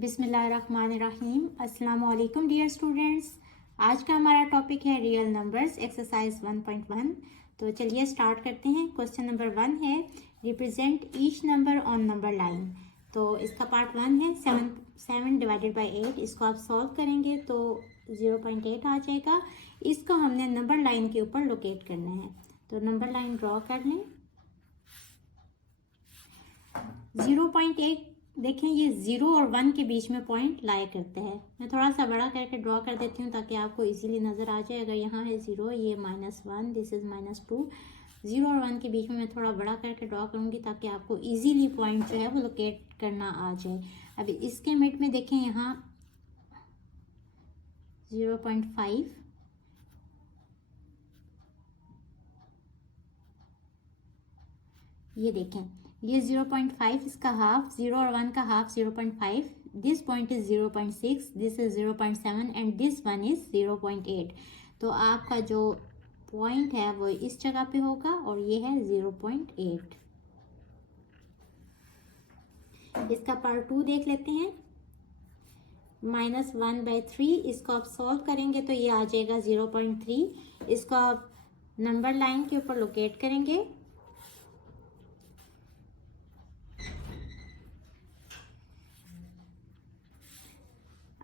बिस्मिल्लाहिर्रहमानिर्रहीम। अस्सलाम वालेकुम डियर स्टूडेंट्स। आज का हमारा टॉपिक है रियल नंबर्स एक्सरसाइज 1.1। तो चलिए स्टार्ट करते हैं। क्वेश्चन नंबर 1 है represent each number on number line. तो इसका पार्ट 1 है 7 डिवाइडेड बाई 8। इसको आप सॉल्व करेंगे तो 0.8 आ जाएगा। इसको हमने नंबर लाइन के ऊपर लोकेट करना है। तो नंबर लाइन ड्रॉ कर लें। 0.8 देखें, ये 0 और 1 के बीच में पॉइंट लाया करता है। मैं थोड़ा सा बड़ा करके ड्रॉ कर देती हूँ ताकि आपको इजीली नज़र आ जाए। अगर यहाँ है 0, ये -1, दिस इज़ -2। 0 और 1 के बीच में मैं थोड़ा बड़ा करके ड्रॉ करूँगी ताकि आपको इजीली पॉइंट जो है वो लोकेट करना आ जाए। अभी इसके मिड में देखें, यहाँ 0.5, ये देखें, ये 0.5 इसका हाफ, 0 और 1 का half 0.5। This point is 0.6, this is 0.7 and this one is 0.8। तो आपका जो पॉइंट है वो इस जगह पे होगा और ये है 0.8। इसका पार्ट 2 देख लेते हैं। -1/3, इसको आप सॉल्व करेंगे तो ये आ जाएगा 0.3। इसको आप नंबर लाइन के ऊपर लोकेट करेंगे।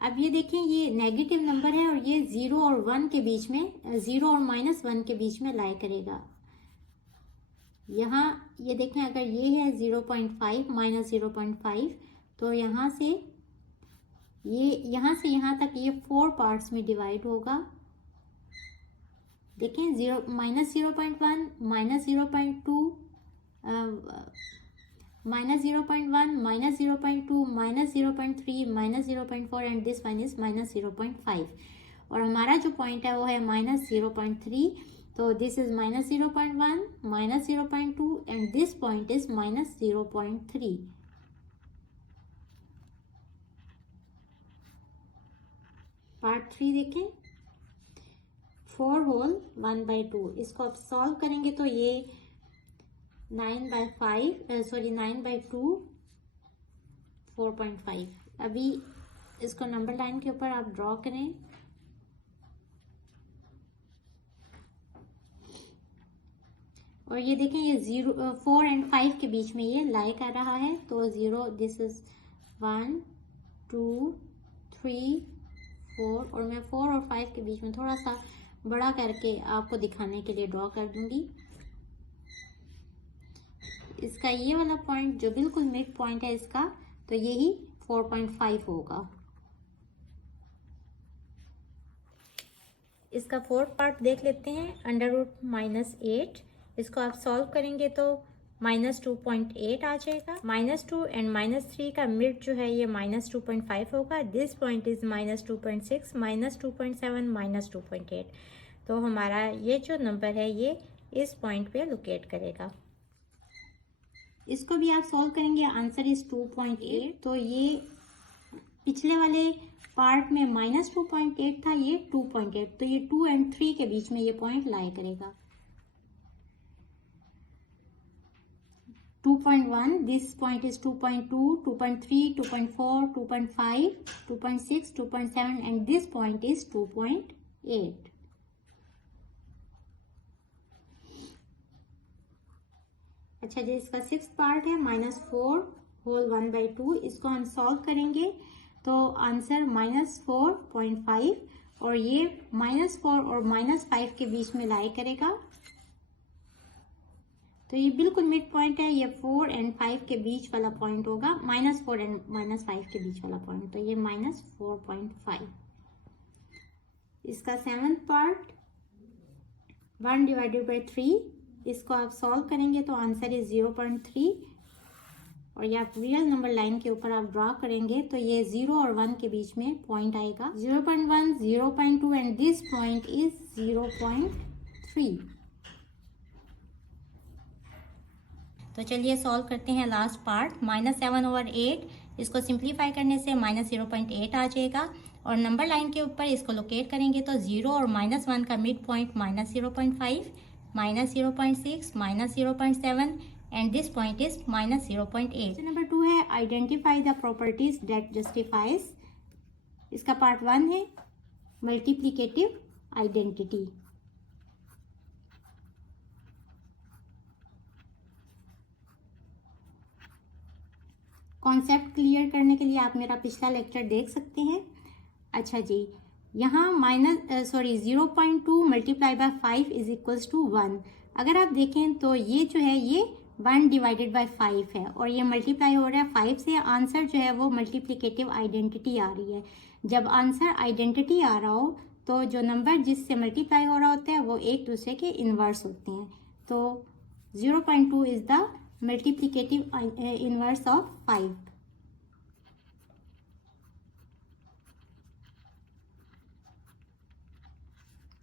अब ये देखें, ये नेगेटिव नंबर है और ये 0 और 1 के बीच में, 0 और -1 के बीच में लाई करेगा। यहाँ ये देखें, अगर ये है 0.5 -0.5, तो यहाँ से यहाँ तक ये 4 पार्ट्स में डिवाइड होगा। देखें, -0.1 -0.2 -0.1 -0.2 -0.3 -0.4 एंड दिस वन इज -0.5। और हमारा जो पॉइंट है वो है -0.3। तो this is -0.1 -0.2 and this point is -0.3। Part 3 देखें। 4 होल 1/2, इसको आप सॉल्व करेंगे तो ये 9/2 4.5। अभी इसको नंबर लाइन के ऊपर आप ड्रॉ करें। और ये देखें, ये 4 एंड 5 के बीच में ये लाई कर रहा है। तो 0, दिस इज 1 2 3 4 और मैं 4 और 5 के बीच में थोड़ा सा बड़ा करके आपको दिखाने के लिए ड्रॉ कर दूंगी। इसका ये वाला पॉइंट जो बिल्कुल मिड पॉइंट है इसका, तो यही 4.5 होगा। इसका फोर्थ पार्ट देख लेते हैं। √-8, इसको आप सॉल्व करेंगे तो -2.8 आ जाएगा। -2 एंड -3 का मिड जो है ये -2.5 होगा। This point is -2.6 -2.7 -2.8। तो हमारा ये जो नंबर है ये इस पॉइंट पे लोकेट करेगा। इसको भी आप सॉल्व करेंगे, आंसर इज 2.8। तो ये पिछले वाले पार्ट में -2.8 था, ये 2.8। तो ये 2 एंड 3 के बीच में ये पॉइंट लाई करेगा। 2.1, this point is 2.2 2.3 2.4 2.5 2.6 2.7 and this point is 2.8। अच्छा जी, इसका 6th पार्ट है -4 होल 1/2। इसको हम सॉल्व करेंगे तो आंसर -4.5 और ये -4 और -5 के बीच में लाई करेगा। तो ये बिल्कुल मिड पॉइंट है, ये 4 एंड 5 के बीच वाला पॉइंट होगा। -4 एंड -5 के बीच वाला पॉइंट, तो ये -4.5। इसका 7th पार्ट 1/3, इसको आप सॉल्व करेंगे तो आंसर इज 0.3। और ये आप रियल नंबर लाइन के ऊपर आप ड्रॉ करेंगे तो ये 0 और 1 के बीच में पॉइंट आएगा। 0.1 0.2 एंड दिस पॉइंट इज 0.3। तो चलिए सॉल्व करते हैं लास्ट पार्ट। -7/8, इसको सिंप्लीफाई करने से -0.8 आ जाएगा। और नंबर लाइन के ऊपर इसको लोकेट करेंगे तो 0 और -1 का mid point -0.5 -0.6 -0.7 and this point is minus 0.8. Question number 2 है identify the properties that justifies. इसका पार्ट 1 है multiplicative identity. कॉन्सेप्ट क्लियर करने के लिए आप मेरा पिछला लेक्चर देख सकते हैं. अच्छा जी, यहाँ 0.2 multiply by 5 is equals to 1. अगर आप देखें तो ये जो है ये 1 डिवाइडेड बाय 5 है और ये मल्टीप्लाई हो रहा है 5 से. आंसर जो है वो मल्टीप्लिकेटिव आइडेंटिटी आ रही है. जब आंसर आइडेंटिटी आ रहा हो तो जो नंबर जिससे मल्टीप्लाई हो रहा होता है वो एक दूसरे के इन्वर्स होते हैं. तो 0.2 is the multiplicative inverse of 5.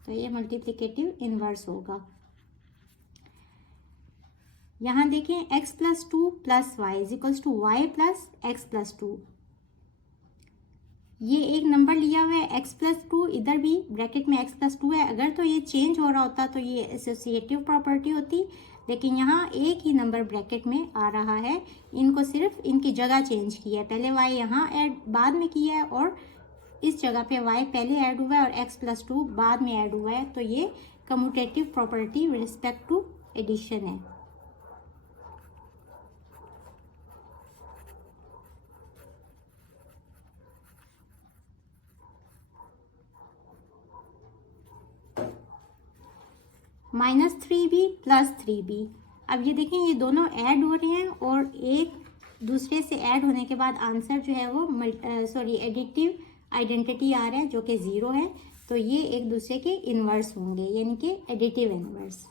तो ये मल्टीप्लिकेटिव इन्वर्स होगा. यहां देखें x plus 2 plus y is equals to y plus x plus 2. ये एक नंबर लिया हुआ है x प्लस 2, इधर भी ब्रैकेट में x प्लस 2 है. अगर तो ये चेंज हो रहा होता तो ये एसोसिएटिव प्रॉपर्टी होती, लेकिन यहाँ एक ही नंबर ब्रैकेट में आ रहा है. इनको सिर्फ इनकी जगह चेंज की है. पहले y यहाँ ऐड बाद में किया है और इस जगह पे y पहले ऐड हुआ है और x प्लस 2 बाद में ऐड हुआ है. तो ये commutative property with respect to addition है. -3b plus 3b. अब ये देखें ये दोनों ऐड हो रहे हैं और एक दूसरे से ऐड होने के बाद आंसर जो है वो एडिटिव आइडेंटिटी आ रहा है जो कि 0 है. तो ये एक दूसरे के इन्वर्स होंगे यानी कि additive inverse.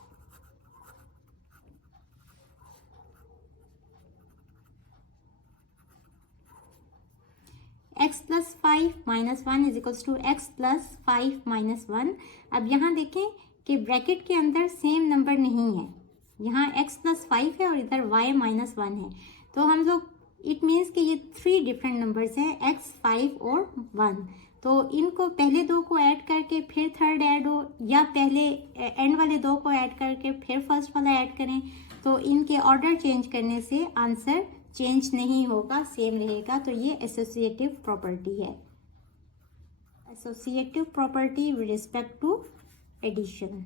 x plus 5 minus 1 is equals to x plus 5 minus 1. अब यहाँ देखें कि ब्रैकेट के अंदर सेम नंबर नहीं है. यहाँ x प्लस 5 है और इधर y माइनस 1 है. तो हम लोग इट मीन्स कि ये 3 डिफरेंट नंबर्स हैं x, 5 और 1. तो इनको पहले दो को ऐड करके फिर थर्ड ऐड हो या पहले एंड वाले दो को ऐड करके फिर फर्स्ट वाला ऐड करें तो इनके ऑर्डर चेंज करने से आंसर चेंज नहीं होगा, सेम रहेगा. तो ये एसोसिएटिव प्रॉपर्टी है. Associative property with respect to addition.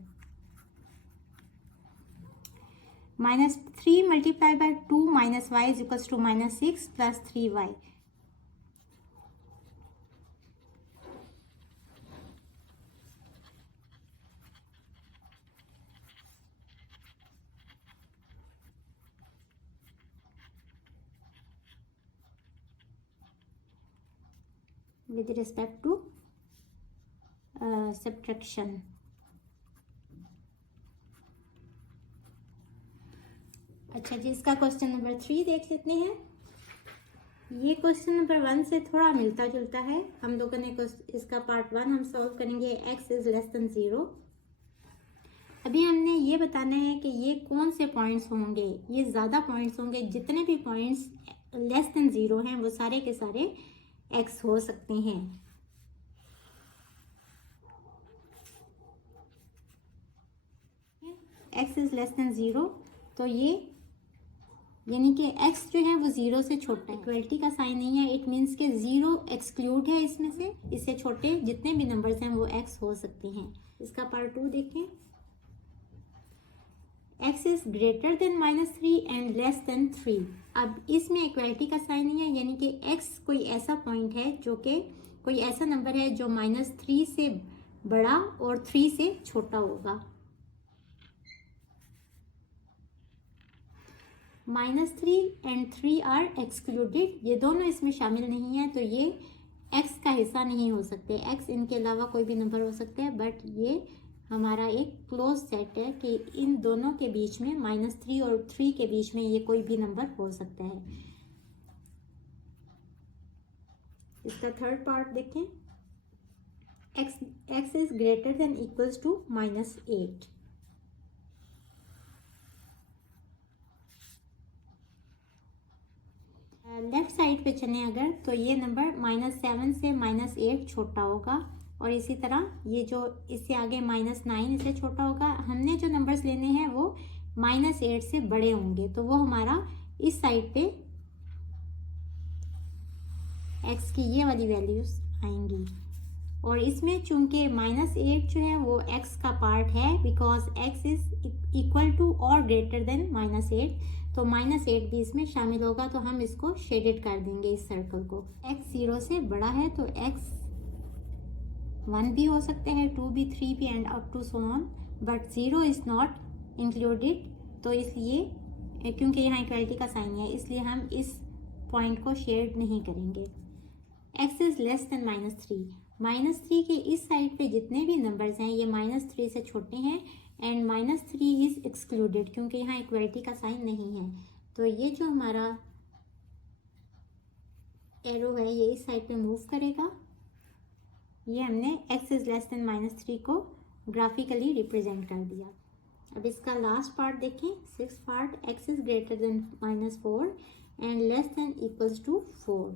-3 multiply by 2 minus y is equals to -6 plus 3y. with respect to subtraction. अच्छा जी, इसका क्वेश्चन नंबर 3 देख लेते हैं. ये क्वेश्चन नंबर 1 से थोड़ा मिलता जुलता है. हम लोगों ने इसका पार्ट 1 हम सॉल्व करेंगे. x is less than 0. अभी हमने ये बताना है कि ये कौन से पॉइंट्स होंगे. ये ज़्यादा पॉइंट्स होंगे. जितने भी पॉइंट्स लेस देन 0 हैं वो सारे के सारे x हो सकते हैं. x is less than 0. तो ये यानी कि x जो है वो 0 से छोटा है. इक्वलिटी का साइन नहीं है. इट मीन्स के 0 एक्सक्लूड है इसमें से. इससे छोटे जितने भी नंबर्स हैं वो x हो सकते हैं. इसका पार्ट 2 देखें. x is greater then -3 and less then 3. अब इसमें इक्वलिटी का साइन नहीं है यानी कि x कोई ऐसा पॉइंट है जो कि कोई ऐसा नंबर है जो -3 से बड़ा और 3 से छोटा होगा. -3 एंड 3 आर एक्सक्लूडेड. ये दोनों इसमें शामिल नहीं है तो ये x का हिस्सा नहीं हो सकते. x इनके अलावा कोई भी नंबर हो सकते हैं बट ये हमारा एक क्लोज सेट है कि इन दोनों के बीच में -3 और 3 के बीच में ये कोई भी नंबर हो सकता है. इसका थर्ड पार्ट देखें. x is greater than equals to -8. Left side पे चलें अगर तो ये नंबर -7 से -8 छोटा होगा और इसी तरह ये जो इससे आगे -9 इससे छोटा होगा. हमने जो नंबर्स लेने हैं वो -8 से बड़े होंगे, तो वो हमारा इस साइड पे x की ये वाली वैल्यूज आएंगी। और इसमें चूंकि -8 जो है वो x का पार्ट है, because x is equal to और ग्रेटर देन -8, तो -8 भी इसमें शामिल होगा, तो हम इसको शेडेड कर देंगे इस सर्कल को। x 0 से बड़ा है तो x 1 भी हो सकते हैं, 2 भी, 3 भी and up to so on, but 0 is not included. तो इसलिए क्योंकि यहाँ इक्वलिटी का साइन है, इसलिए हम इस पॉइंट को शेड नहीं करेंगे। x इज लेस देन -3, -3 के इस साइड पे जितने भी नंबर्स हैं ये -3 से छोटे हैं, एंड -3 इज एक्सक्लूडेड क्योंकि यहाँ इक्वलिटी का साइन नहीं है। तो ये जो हमारा एरो है ये इस साइड पे मूव करेगा। ये हमने x इज लेस देन -3 को ग्राफिकली रिप्रेजेंट कर दिया। अब इसका लास्ट पार्ट देखें, 6th part, x is greater than -4 and less than equals to 4।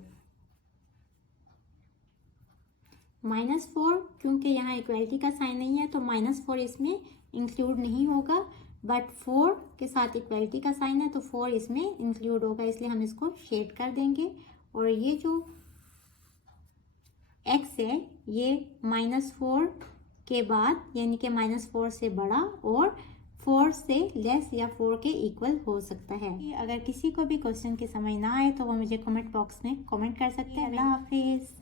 -4 क्योंकि यहाँ इक्वलिटी का साइन नहीं है तो -4 इसमें इंक्लूड नहीं होगा, बट 4 के साथ इक्वलिटी का साइन है तो 4 इसमें इंक्लूड होगा, इसलिए हम इसको शेड कर देंगे। और ये जो x है ये -4 के बाद यानी कि -4 से बड़ा और 4 से लेस या 4 के इक्वल हो सकता है। अगर किसी को भी क्वेश्चन की समझ ना आए तो वो मुझे कमेंट बॉक्स में कमेंट कर सकते हैं। अल्लाह हाफिज़।